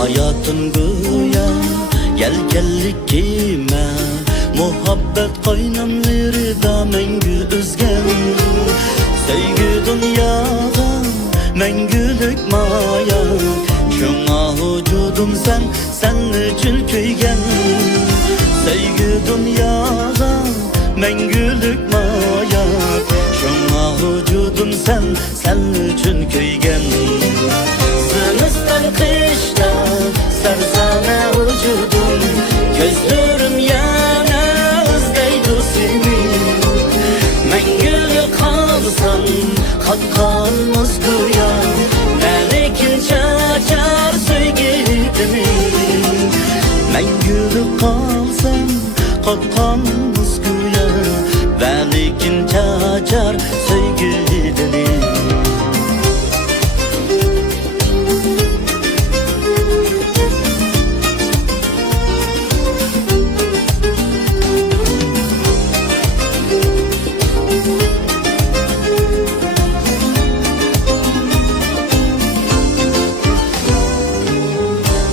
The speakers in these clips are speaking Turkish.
Hayatım güya gel kime Muhabbet qaynamları da mengü özgen Sevgi dünyada mengülük maya Şuna vücudum sen için köygen Sevgi dünyada mengülük maya Şuna vücudum sen için köygen Sınıstan kışta sarsana vücudum Gözlerim yanaz deydu seni Mengülü kalsan katkanmız güya Melekin çaçar sevgilimi Mengülü kalsan katkanmız güya Melekin çaçar sevgilimi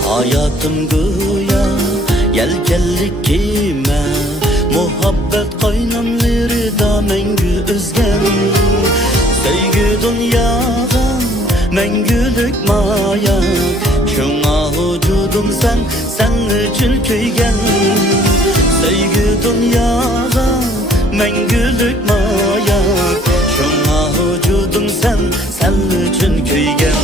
Hayatım güya gel kime Muhabbet qaynamları da mengü özgen Sevgi dünyada mengülük maya Şuna vücudum sen için köygen Sevgi dünyada mengülük maya Şuna vücudum sen için köygen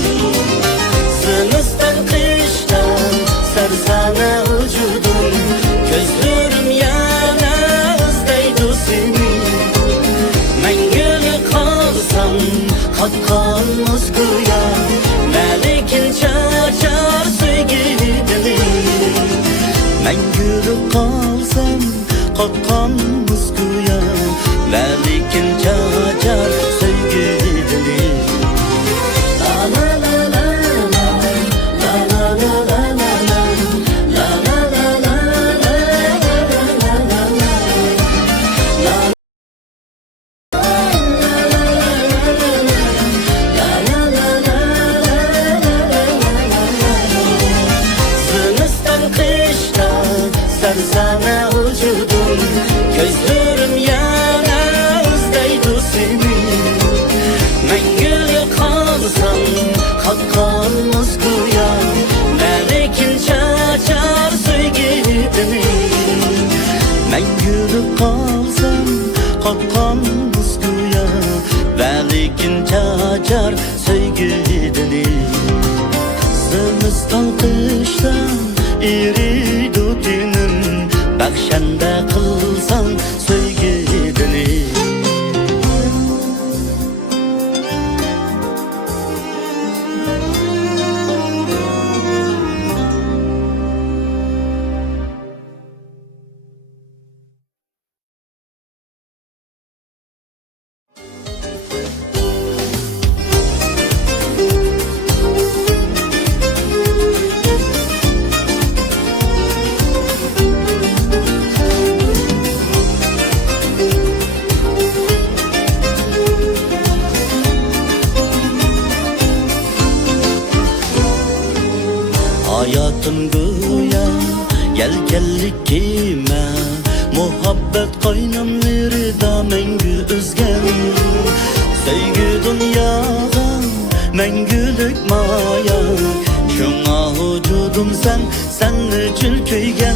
Sınıstan kıştan sarsana vücudum Gözlerim yanaz deydu seni Mengülü kalsam katkanmız güya Melekin çaçar sevgilimi Mengülü kalsam katkanmız güya Melekin çaçar sevgilimi Sarsana vücudum Gözlerim yanaz deydu seni Mengülü kalsan katkanmız güya Melekin çaçar sevgilimi Mengülü kalsan katkanmız güya Melekin çaçar sevgilimi Sınıstan kıştan iri dutinim Bakşanda kılsan sevgilini Hayatım güya gel kime Muhabbet qaynamları da mengü özgen Sevgi dünyada mengülük maya Şuna vücudum sen için köygen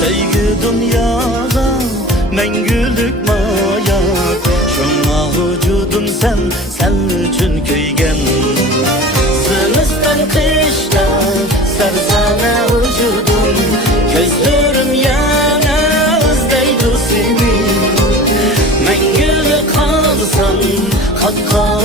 Sevgi dünyada mengülük maya Şuna vücudum sen için köygen Sınıstan kışta sarsana vücudum Gözlerim yanaz deydu seni qatqan